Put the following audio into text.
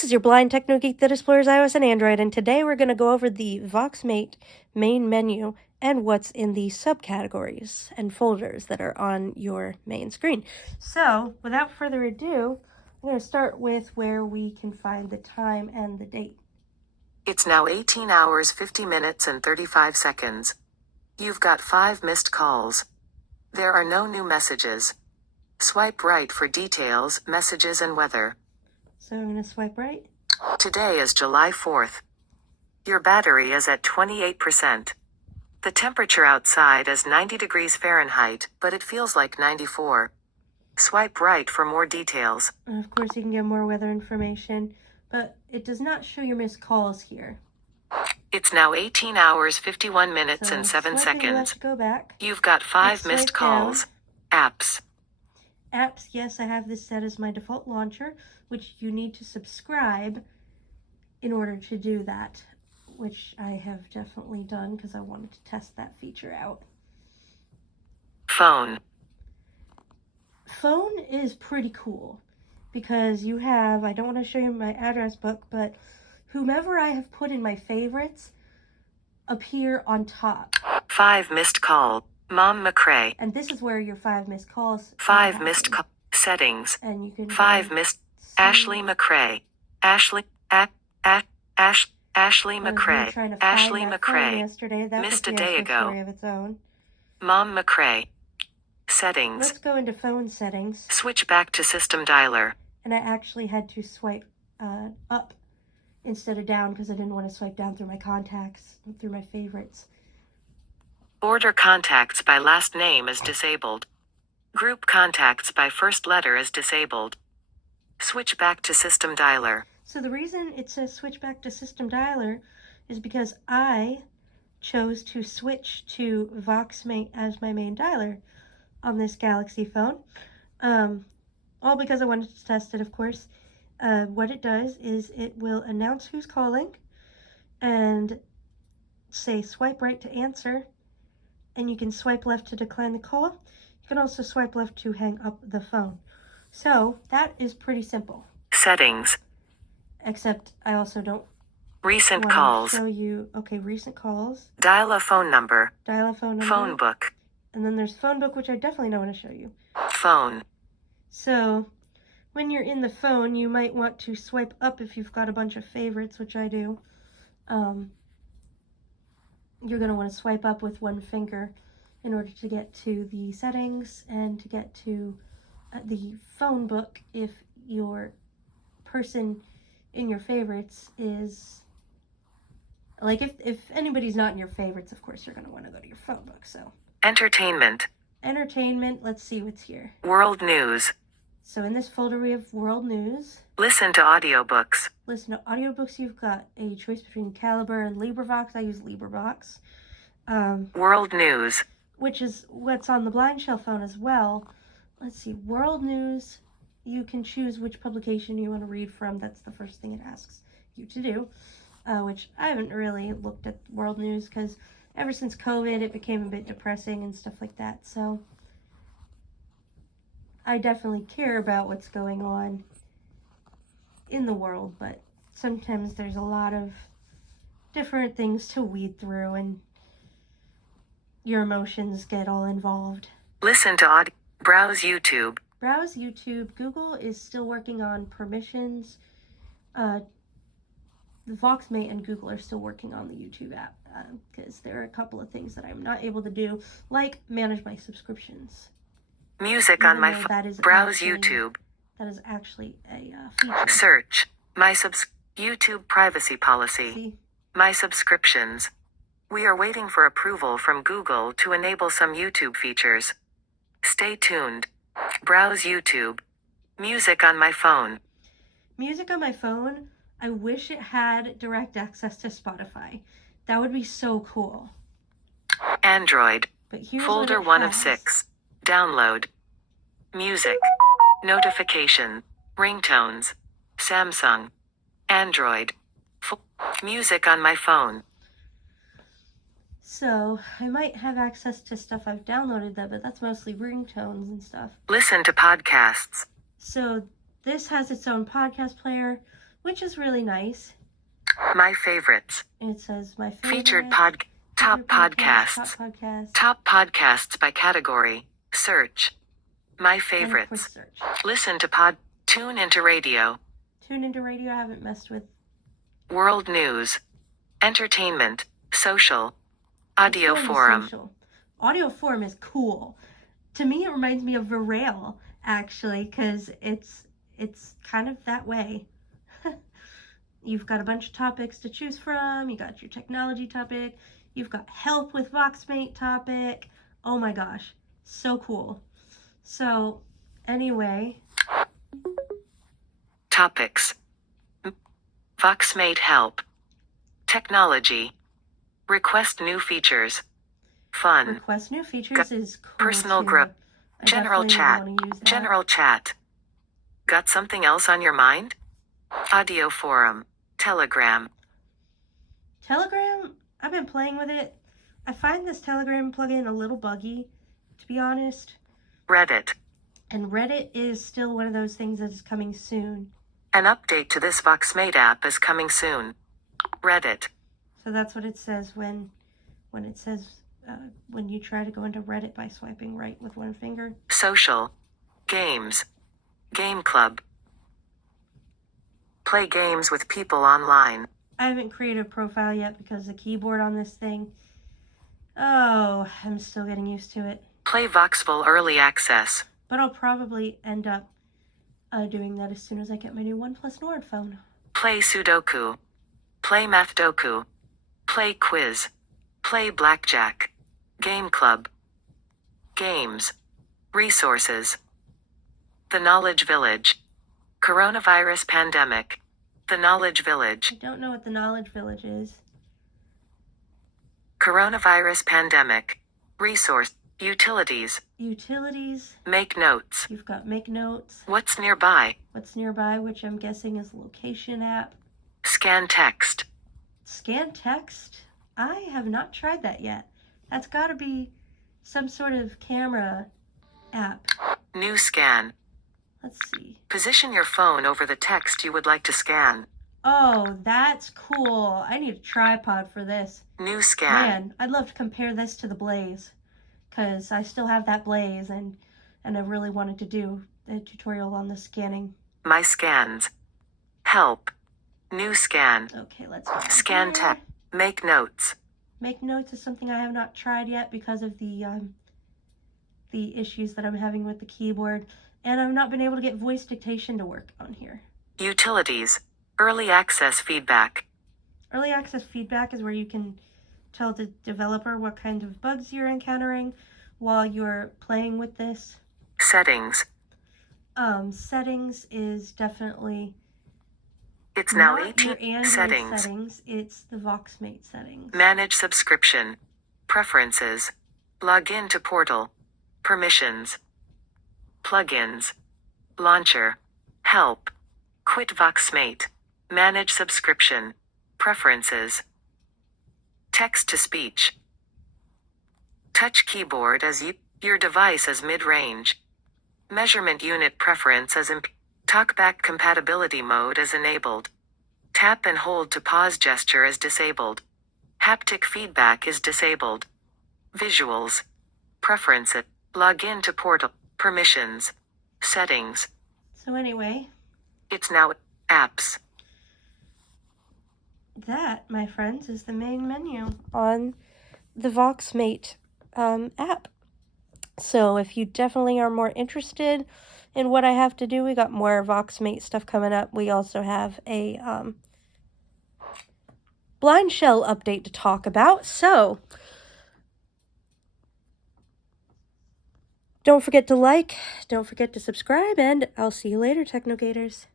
This is your blind techno geek that explores iOS and Android, and today we're going to go over the Voxmate main menu and what's in the subcategories and folders that are on your main screen. So, without further ado, I'm going to start with where we can find the time and the date. It's now 18 hours 50 minutes and 35 seconds. You've got 5 missed calls. There are no new messages. Swipe right for details, messages and weather. So I'm going to swipe right. Today is July 4th. Your battery is at 28%. The temperature outside is 90 degrees Fahrenheit, but it feels like 94. Swipe right for more details. And of course you can get more weather information, but it does not show your missed calls here. It's now 18 hours 51 minutes So and 7 swiping seconds. left to go back. You've got 5 Let's missed swipe down. calls. Apps. Apps, yes, I have this set as my default launcher, which you need to subscribe in order to do that, which I have definitely done because I wanted to test that feature out. Phone. Phone is pretty cool because you have, I don't want to show you my address book, but whomever I have put in my favorites appear on top. 5 missed call. Mom McCrae. And this is where your 5 missed calls 5 missed call. Settings. And you can 5 missed. Ashley McCrae. Ashley McCrae. Ashley McCrae. Yesterday. That Missed was a day ago. Story of its own. Mom McCrae. Settings. Let's go into phone settings. Switch back to system dialer. And I actually had to swipe up instead of down because I didn't want to swipe down through my contacts, through my favorites. Order contacts by last name is disabled. Group contacts by first letter is disabled. Switch back to system dialer. So the reason it says switch back to system dialer is because I chose to switch to Voxmate as my main dialer on this Galaxy phone. All because I wanted to test it, of course. What it does is it will announce who's calling and say swipe right to answer, and you can swipe left to decline the call. You can also swipe left to hang up the phone. So that is pretty simple. Settings. Except I also don't Recent want calls. to show you. Okay, recent calls. Dial a phone number. Dial a phone number. Phone book. And then there's phone book, which I definitely don't want to show you. Phone. So when you're in the phone, you might want to swipe up if you've got a bunch of favorites, which I do. You're going to want to swipe up with one finger in order to get to the settings and to get to the phone book if your person in your favorites is, like, if anybody's not in your favorites, of course you're going to want to go to your phone book. So Entertainment. Entertainment, let's see what's here. World news. So in this folder we have world news. Listen to audiobooks. Listen to audiobooks. You've got a choice between Calibre and LibriVox. I use LibriVox. World news. Which is what's on the Blind Shell phone as well. Let's see, world news. You can choose which publication you want to read from. That's the first thing it asks you to do. Which I haven't really looked at world news because ever since COVID it became a bit depressing and stuff like that. So I definitely care about what's going on in the world, but sometimes there's a lot of different things to weed through and your emotions get all involved. Listen to browse YouTube. Browse YouTube. Google is still working on permissions. Voxmate and Google are still working on the YouTube app because there are a couple of things that I'm not able to do, like manage my subscriptions. Music on my phone. Browse YouTube. That is actually a feature. Search. YouTube privacy policy. See? My subscriptions. We are waiting for approval from Google to enable some YouTube features. Stay tuned. Browse YouTube. Music on my phone. Music on my phone. I wish it had direct access to Spotify. That would be so cool. Android. But here's Folder 1 of 6. Download. Music. Notification. Ringtones. Samsung. Android. Music on my phone. So I might have access to stuff I've downloaded, but that's mostly ringtones and stuff. Listen to podcasts. So this has its own podcast player. which is really nice. My favorites. And it says my favorite. Featured top podcasts. Top podcasts by category. Search. My favorites. Search. Listen to tune into radio. Tune into radio. I haven't messed with. World news. Entertainment. Social. Audio forum. Social. Audio forum is cool. To me, it reminds me of Varel, actually, because it's kind of that way. You've got a bunch of topics to choose from. You got your technology topic. You've got help with Voxmate topic. Oh my gosh, so cool. So, anyway. Topics. Voxmate help. Technology. Request new features. Fun. Request new features is cool. Personal group. General chat. General chat. Got something else on your mind? Audio forum. Telegram. Telegram, I've been playing with it. I find this Telegram plugin a little buggy, to be honest. Reddit. And Reddit is still one of those things that is coming soon. An update to this Voxmate app is coming soon. Reddit. So that's what it says when it says when you try to go into Reddit by swiping right with one finger. Social. Games. Game club. Play games with people online. I haven't created a profile yet because the keyboard on this thing. Oh, I'm still getting used to it. Play Voxful Early Access. But I'll probably end up doing that as soon as I get my new OnePlus Nord phone. Play Sudoku. Play Mathdoku. Play Quiz. Play Blackjack. Game Club. Games. Resources. The Knowledge Village. Coronavirus Pandemic. The Knowledge Village. I don't know what the Knowledge Village is. Coronavirus Pandemic. Resource. Utilities. Utilities. Make notes. You've got Make Notes. What's nearby? What's nearby, which I'm guessing is location app. Scan text. Scan text? I have not tried that yet. That's got to be some sort of camera app. New scan. Let's see. Position your phone over the text you would like to scan. Oh, that's cool. I need a tripod for this. New scan. Man, I'd love to compare this to the Blaze, because I still have that Blaze, and I really wanted to do a tutorial on the scanning. My scans. Help. New scan. Okay, let's go. Scan text. Make notes. Make Notes is something I have not tried yet because of the issues that I'm having with the keyboard, and I've not been able to get voice dictation to work on here. Utilities. Early access feedback. Early access feedback is where you can tell the developer what kind of bugs you're encountering while you're playing with this. Settings. Settings is definitely... It's now not 18 your Android settings. It's the Voxmate settings. Manage subscription. Preferences. Log in to portal. Permissions. Plugins. Launcher. Help. Quit Voxmate. Manage subscription. Preferences. Text to speech. Touch keyboard as your device as mid-range. Measurement unit preference as Talkback compatibility mode is enabled. Tap and hold to pause gesture is disabled. Haptic feedback is disabled. Visuals. Preferences. Log in to portal. Permissions. Settings. So anyway. It's now apps. That, my friends, is the main menu on the Voxmate app. So if you definitely are more interested in what I have to do, we got more Voxmate stuff coming up. We also have a blind shell update to talk about. So don't forget to like, don't forget to subscribe, and I'll see you later, Technogators.